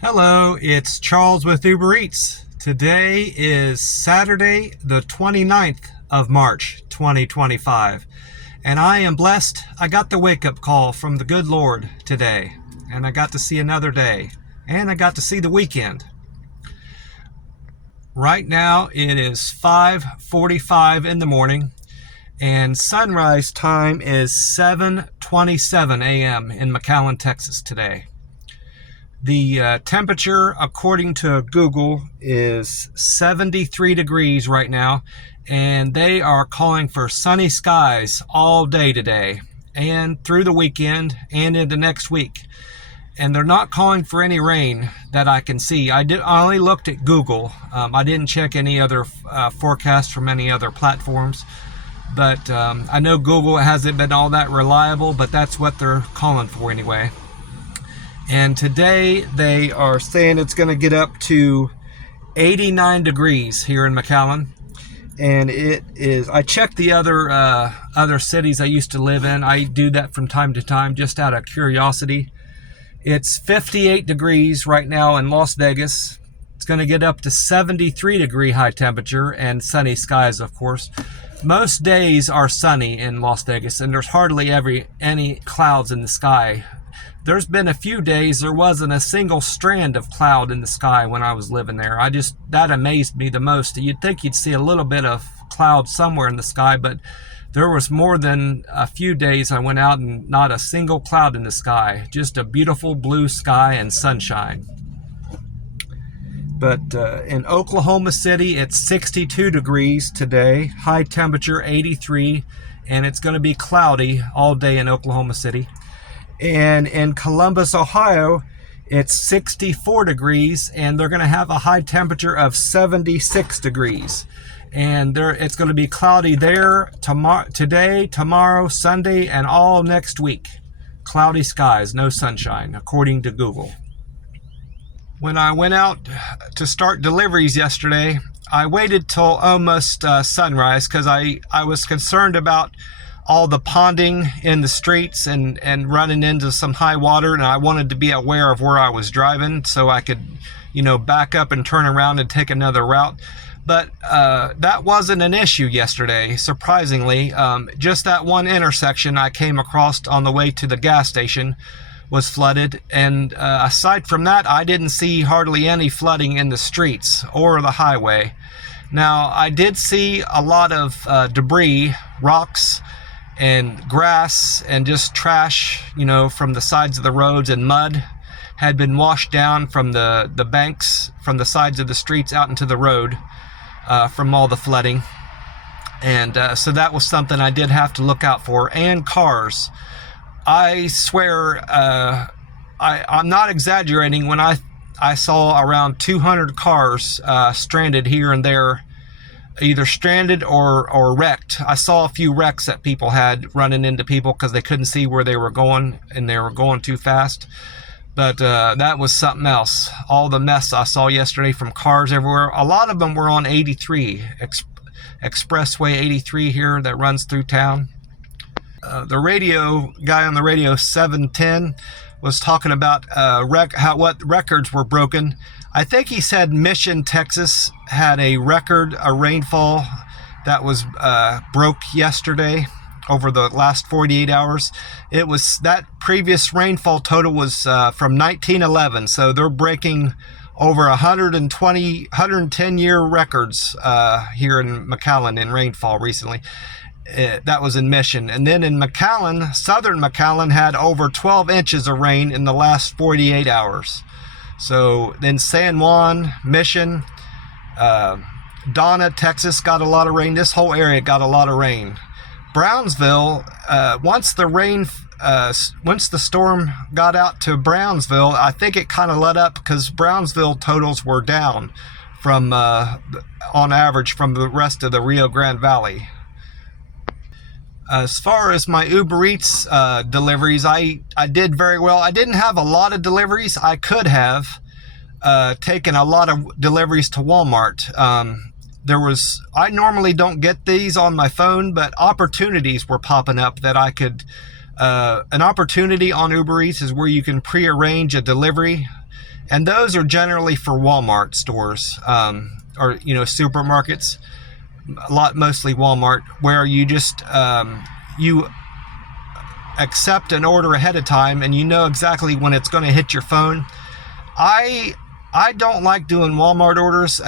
Hello, it's Charles with Uber Eats. Today is Saturday, the 29th of March, 2025. And I am blessed. I got the wake-up call from the good Lord today. And I got to see another day. And I got to see the weekend. Right now, it is 5:45 in the morning. And sunrise time is 7:27 a.m. in McAllen, Texas today. The temperature, according to Google, is 73 degrees right now, and they are calling for sunny skies all day today and through the weekend and into next week. And they're not calling for any rain that I can see. I only looked at Google. I didn't check any other forecasts from any other platforms. But I know Google hasn't been all that reliable, but that's what they're calling for anyway. And today they are saying it's going to get up to 89 degrees here in McAllen. And it is, I checked the other cities I used to live in. I do that from time to time just out of curiosity. It's 58 degrees right now in Las Vegas. It's going to get up to 73 degree high temperature and sunny skies, of course. Most days are sunny in Las Vegas, and there's hardly any clouds in the sky. There's been a few days there wasn't a single strand of cloud in the sky when I was living there. That amazed me the most. You'd think you'd see a little bit of cloud somewhere in the sky, but there was more than a few days I went out and not a single cloud in the sky. Just a beautiful blue sky and sunshine. But in Oklahoma City, it's 62 degrees today, high temperature 83, and it's going to be cloudy all day in Oklahoma City. And in Columbus, Ohio, it's 64 degrees, and they're going to have a high temperature of 76 degrees. And it's going to be cloudy there today, tomorrow, Sunday, and all next week. Cloudy skies, no sunshine, according to Google. When I went out to start deliveries yesterday, I waited till almost sunrise because I was concerned about all the ponding in the streets and running into some high water, and I wanted to be aware of where I was driving so I could, back up and turn around and take another route. But that wasn't an issue yesterday, surprisingly. Just that one intersection I came across on the way to the gas station was flooded, and aside from that, I didn't see hardly any flooding in the streets or the highway. Now, I did see a lot of debris, rocks, and grass, and just trash, from the sides of the roads, and mud had been washed down from the banks, from the sides of the streets out into the road from all the flooding. And so that was something I did have to look out for. And cars. I swear, I'm not exaggerating when I saw around 200 cars stranded here and there, either stranded or wrecked. I saw a few wrecks that people had running into people because they couldn't see where they were going and they were going too fast. But that was something else. All the mess I saw yesterday from cars everywhere. A lot of them were on 83, Expressway 83 here that runs through town. The radio guy on the radio 710 was talking about what records were broken. I think he said Mission, Texas had a record, a rainfall that was broke yesterday over the last 48 hours. It was that previous rainfall total was from 1911, so they're breaking over 110 year records here in McAllen in rainfall recently. That was in Mission. And then in McAllen, southern McAllen had over 12 inches of rain in the last 48 hours. So then San Juan, Mission, Donna, Texas got a lot of rain. This whole area got a lot of rain. Brownsville, once the storm got out to Brownsville, I think it kind of let up because Brownsville totals were down from on average from the rest of the Rio Grande Valley. As far as my Uber Eats deliveries, I did very well. I didn't have a lot of deliveries. I could have taken a lot of deliveries to Walmart. I normally don't get these on my phone, but opportunities were popping up that I could. An opportunity on Uber Eats is where you can pre-arrange a delivery and those are generally for Walmart stores, or supermarkets. Mostly Walmart, where you just you accept an order ahead of time and you know exactly when it's going to hit your phone. I don't like doing Walmart orders,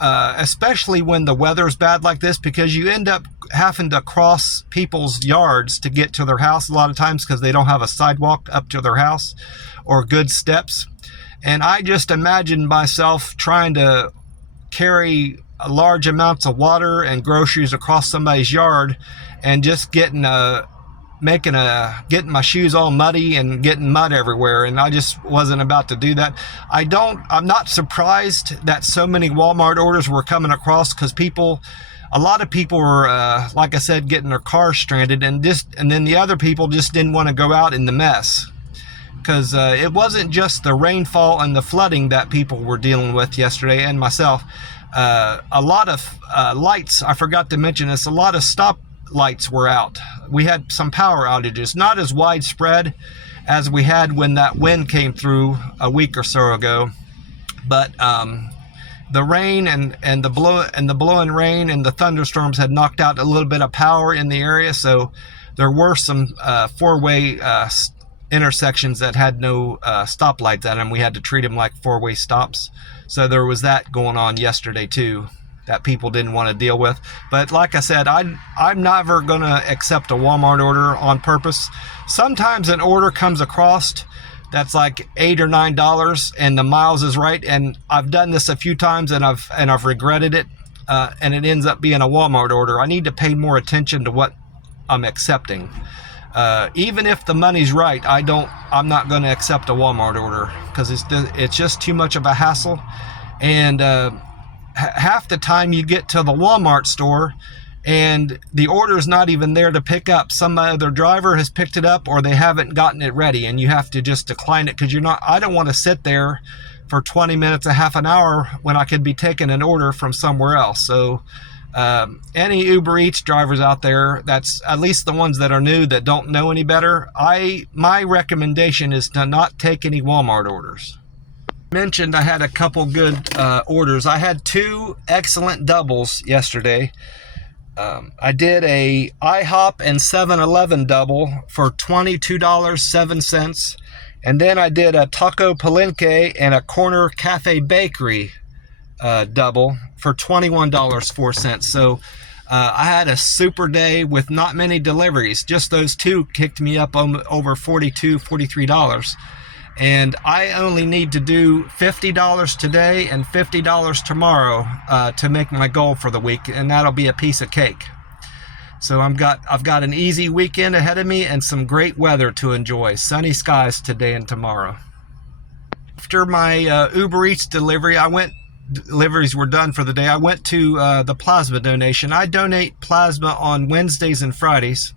especially when the weather's bad like this, because you end up having to cross people's yards to get to their house a lot of times because they don't have a sidewalk up to their house or good steps. And I just imagine myself trying to carry large amounts of water and groceries across somebody's yard and just getting my shoes all muddy and getting mud everywhere, and I just wasn't about to do that. I'm not surprised that so many Walmart orders were coming across, because a lot of people were, like I said, getting their cars stranded, and then the other people just didn't want to go out in the mess, because it wasn't just the rainfall and the flooding that people were dealing with yesterday, and myself. A lot of lights, I forgot to mention this, a lot of stop lights were out. We had some power outages, not as widespread as we had when that wind came through a week or so ago, but the rain and the blowing rain and the thunderstorms had knocked out a little bit of power in the area, so there were some four-way intersections that had no stoplights at them. We had to treat them like four-way stops. So there was that going on yesterday too, that people didn't want to deal with. But like I said, I'm never going to accept a Walmart order on purpose. Sometimes an order comes across that's like $8 or $9 and the miles is right, and I've done this a few times and I've regretted it, and it ends up being a Walmart order. I need to pay more attention to what I'm accepting. Even if the money's right, I'm not going to accept a Walmart order, because it's just too much of a hassle. And half the time you get to the Walmart store and the order is not even there to pick up. Some other driver has picked it up, or they haven't gotten it ready, and you have to just decline it, because I don't want to sit there for 20 minutes, a half an hour, when I could be taking an order from somewhere else. So any Uber Eats drivers out there, that's at least the ones that are new, that don't know any better, my recommendation is to not take any Walmart orders. I mentioned I had a couple good orders. I had 2 excellent doubles yesterday. I did a IHOP and 7-Eleven double for $22.07, and then I did a Taco Palenque and a Corner Cafe Bakery double for $21.04. So I had a super day with not many deliveries. Just those 2 kicked me up over $43, and I only need to do $50 today and $50 tomorrow to make my goal for the week, and that'll be a piece of cake. So I've got an easy weekend ahead of me and some great weather to enjoy. Sunny skies today and tomorrow. After my Uber Eats deliveries were done for the day, I went to the plasma donation. I donate plasma on Wednesdays and Fridays,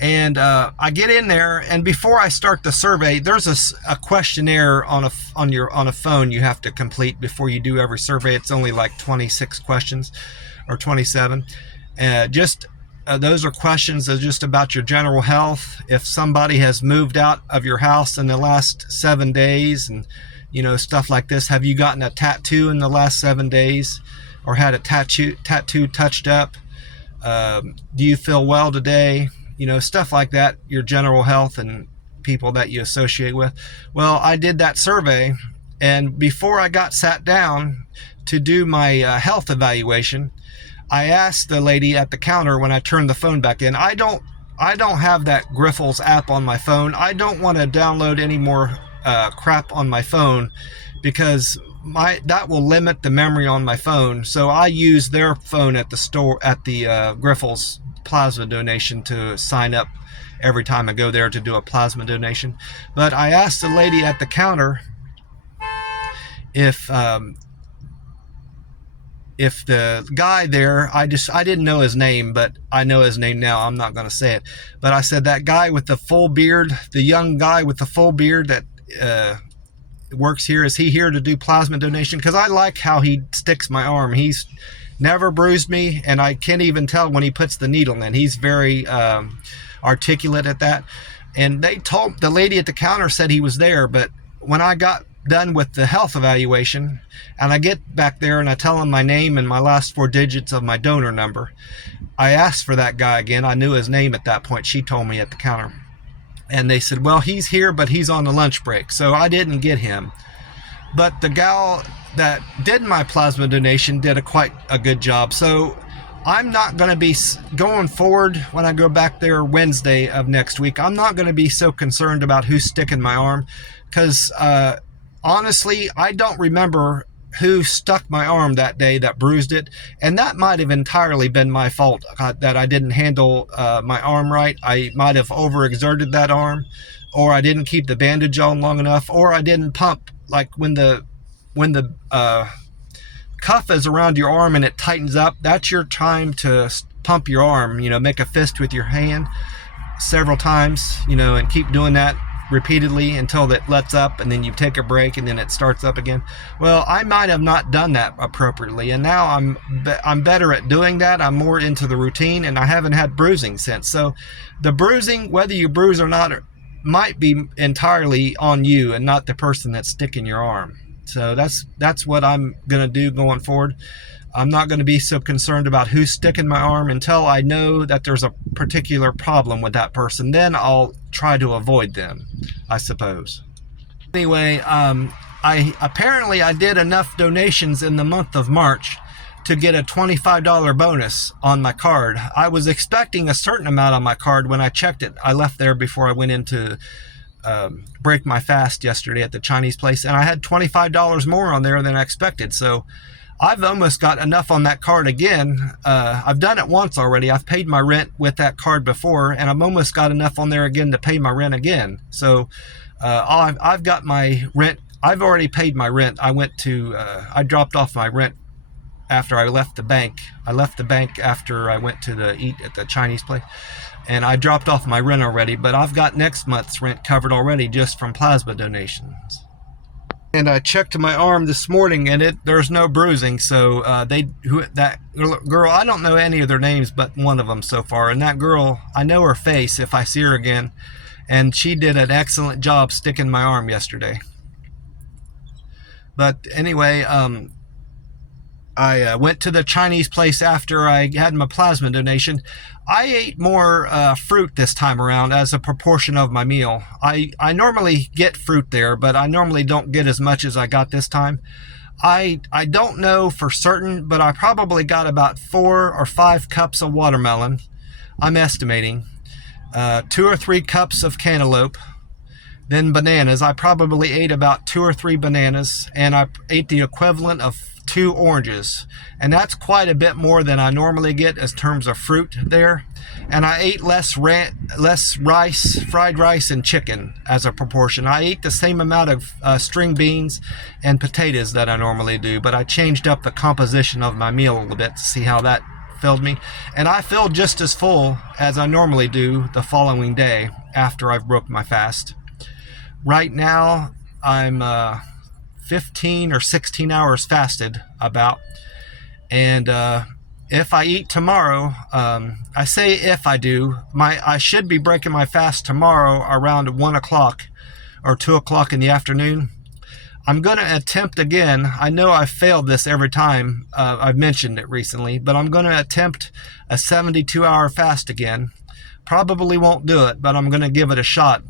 and I get in there, and before I start the survey, there's a questionnaire on a phone you have to complete before you do every survey. It's only like 26 questions or 27. Those are questions that are just about your general health. If somebody has moved out of your house in the last 7 days, and stuff like this. Have you gotten a tattoo in the last 7 days, or had a tattoo touched up? Do you feel well today? Stuff like that, your general health and people that you associate with. Well, I did that survey, and before I got sat down to do my health evaluation, I asked the lady at the counter when I turned the phone back in, I don't have that Griffles app on my phone. I don't want to download any more crap on my phone, because that will limit the memory on my phone. So I use their phone at the store, at the Griffles plasma donation, to sign up every time I go there to do a plasma donation. But I asked the lady at the counter if the guy there, I didn't know his name, but I know his name now. I'm not going to say it. But I said, that guy with the full beard, the young guy with the full beard that works here, is he here to do plasma donation? Because I like how he sticks my arm. He's never bruised me, and I can't even tell when he puts the needle in. He's very articulate at that. And the lady at the counter said he was there, but when I got done with the health evaluation, and I get back there and I tell them my name and my last 4 digits of my donor number. I asked for that guy again. I knew his name at that point. She told me at the counter. And they said, well, he's here, but he's on the lunch break. So I didn't get him. But the gal that did my plasma donation did quite a good job. So I'm not going to be going forward when I go back there Wednesday of next week. I'm not going to be so concerned about who's sticking my arm, because honestly, I don't remember who stuck my arm that day that bruised it, and that might have entirely been my fault, that I didn't handle my arm right. I might have overexerted that arm, or I didn't keep the bandage on long enough, or I didn't pump. Like when the cuff is around your arm and it tightens up, that's your time to pump your arm, make a fist with your hand several times, and keep doing that repeatedly until it lets up, and then you take a break and then it starts up again. Well, I might have not done that appropriately, and now I'm better at doing that. I'm more into the routine, and I haven't had bruising since. So the bruising, whether you bruise or not, might be entirely on you and not the person that's sticking your arm. So that's what I'm going to do going forward. I'm not going to be so concerned about who's sticking my arm until I know that there's a particular problem with that person. Then I'll try to avoid them, I suppose. Anyway, I did enough donations in the month of March to get a $25 bonus on my card. I was expecting a certain amount on my card when I checked it. I left there before I went in to break my fast yesterday at the Chinese place, and I had $25 more on there than I expected. So I've almost got enough on that card again. I've done it once already. I've paid my rent with that card before, and I've almost got enough on there again to pay my rent again. So I've got my rent. I've already paid my rent. I dropped off my rent after I left the bank. I left the bank after I went to eat at the Chinese place, and I dropped off my rent already, but I've got next month's rent covered already just from plasma donations. And I checked my arm this morning, and there's no bruising. So that girl, I don't know any of their names but one of them so far, and that girl, I know her face if I see her again, and she did an excellent job sticking my arm yesterday. But anyway, I went to the Chinese place after I had my plasma donation. I ate more fruit this time around as a proportion of my meal. I normally get fruit there, but I normally don't get as much as I got this time. I don't know for certain, but I probably got about 4 or 5 cups of watermelon, I'm estimating. 2 or 3 cups of cantaloupe. Then bananas. I probably ate about 2 or 3 bananas, and I ate the equivalent of 2 oranges, and that's quite a bit more than I normally get in terms of fruit there. And I ate less rice, fried rice, and chicken as a proportion. I ate the same amount of string beans and potatoes that I normally do, but I changed up the composition of my meal a little bit to see how that filled me, and I feel just as full as I normally do the following day after I've broke my fast. Right now I'm 15 or 16 hours fasted about, and if I eat tomorrow, I say if I do, I should be breaking my fast tomorrow around 1 o'clock or 2 o'clock in the afternoon. I'm going to attempt again. I know I've failed this every time I've mentioned it recently, but I'm going to attempt a 72-hour fast again. Probably won't do it, but I'm going to give it a shot.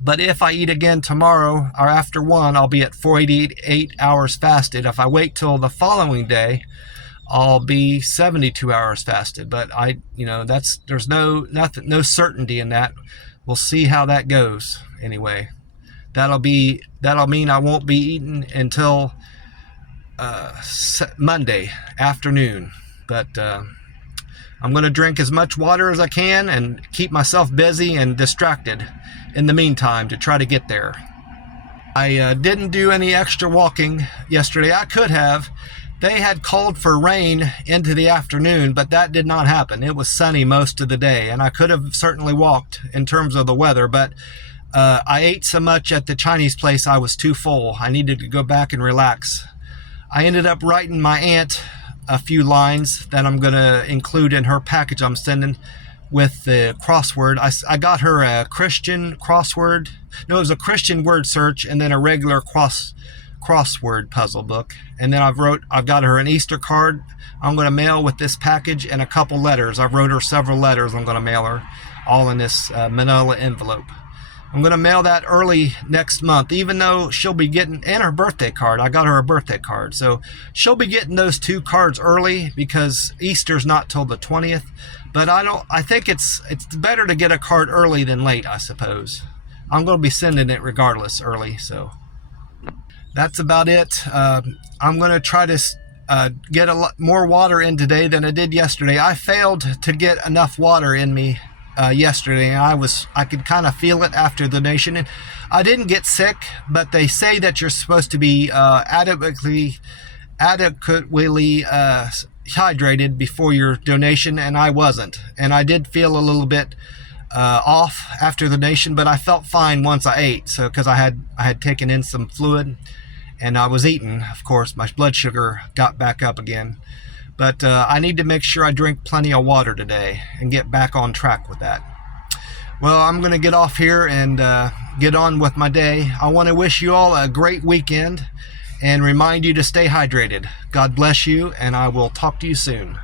But if I eat again tomorrow or after 1, I'll be at 48 hours fasted. If I wait till the following day, I'll be 72 hours fasted. But there's no certainty in that. We'll see how that goes. Anyway, that'll mean I won't be eating until Monday afternoon. But I'm going to drink as much water as I can and keep myself busy and distracted in the meantime to try to get there. I didn't do any extra walking yesterday. I could have. They had called for rain into the afternoon, but that did not happen. It was sunny most of the day, and I could have certainly walked in terms of the weather, but I ate so much at the Chinese place I was too full. I needed to go back and relax. I ended up writing my aunt a few lines that I'm going to include in her package I'm sending with the crossword. I got her a Christian crossword. No, it was a Christian word search and then a regular crossword puzzle book. And then I've got her an Easter card I'm going to mail with this package and a couple letters. I wrote her several letters I'm going to mail her, all in this manila envelope. I'm going to mail that early next month, even though she'll be getting, and her birthday card. I got her a birthday card. So she'll be getting those 2 cards early because Easter's not till the 20th. But I think it's better to get a card early than late, I suppose. I'm going to be sending it regardless early. So that's about it. I'm going to try to get a lot more water in today than I did yesterday. I failed to get enough water in me yesterday. I could kind of feel it after the donation. And I didn't get sick, but they say that you're supposed to be adequately hydrated before your donation, and I wasn't. And I did feel a little bit off after the donation, but I felt fine once I ate. So because I had taken in some fluid and I was eating, of course, my blood sugar got back up again. But I need to make sure I drink plenty of water today and get back on track with that. Well, I'm going to get off here and get on with my day. I want to wish you all a great weekend and remind you to stay hydrated. God bless you, and I will talk to you soon.